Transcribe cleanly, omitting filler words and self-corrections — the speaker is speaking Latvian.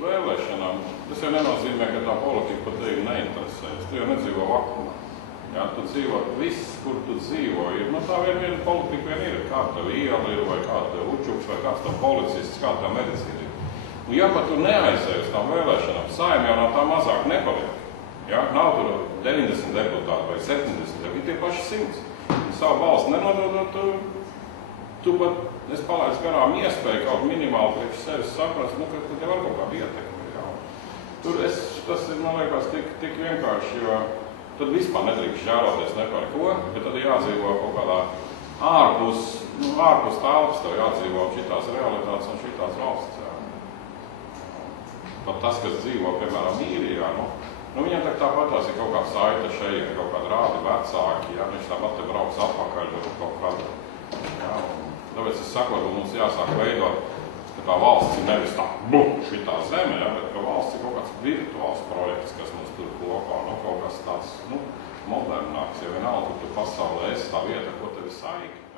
uz vēlēšanām, tas jau nenozīmē, ka tā politika pat tevi neinteresēs. Tu jau nedzīvo vakumā. Jā, tu dzīvo, viss, kur tu dzīvo, ir, nu tā viena politika vien ir, kā tev iela ir, vai kā tev učuks, vai kāds tev policists, kā tev medicīna ir. Un ja pat tu neaizēji uz tām vēlēšanām, Saeima jau no tā mazāk nepaliek. Jā, nav tur 90 deputāti vai 70, ir tie paši 100. Un savu balstu nenododot, tu pat, es palaidu garām iespēju kaut minimāli priekš sevis saprast, nu, ka tad jau var kaut kādu ietekmi. Jā. Tur tas ir, man liekas, tik vienkārši, jo tad vispār nedrīkst žēloties ne par ko, bet tad jādzīvo kaut kādā ārpus telpas, tev jādzīvo šitās realitātes un šitās valsts. Jā. Pat tas, kas dzīvo, piemēram, Īrijā, viņam tāpatās ir kaut kāda saita šeit, kaut kāda rādi vecāki, ja viņš tāpat te brauks atpakaļ kaut kāda. Jā, tāpēc es saku, ka mums jāsāk veidot, ka tā valsts ir nevis tā, šitā zeme, ja, bet ka valsts ir kaut kāds virtuāls projekts, kas mums tur kopā, kaut kas tāds, modernāks, ja vienalga, tu pasaulē esi tā vieta, ko tevi saika.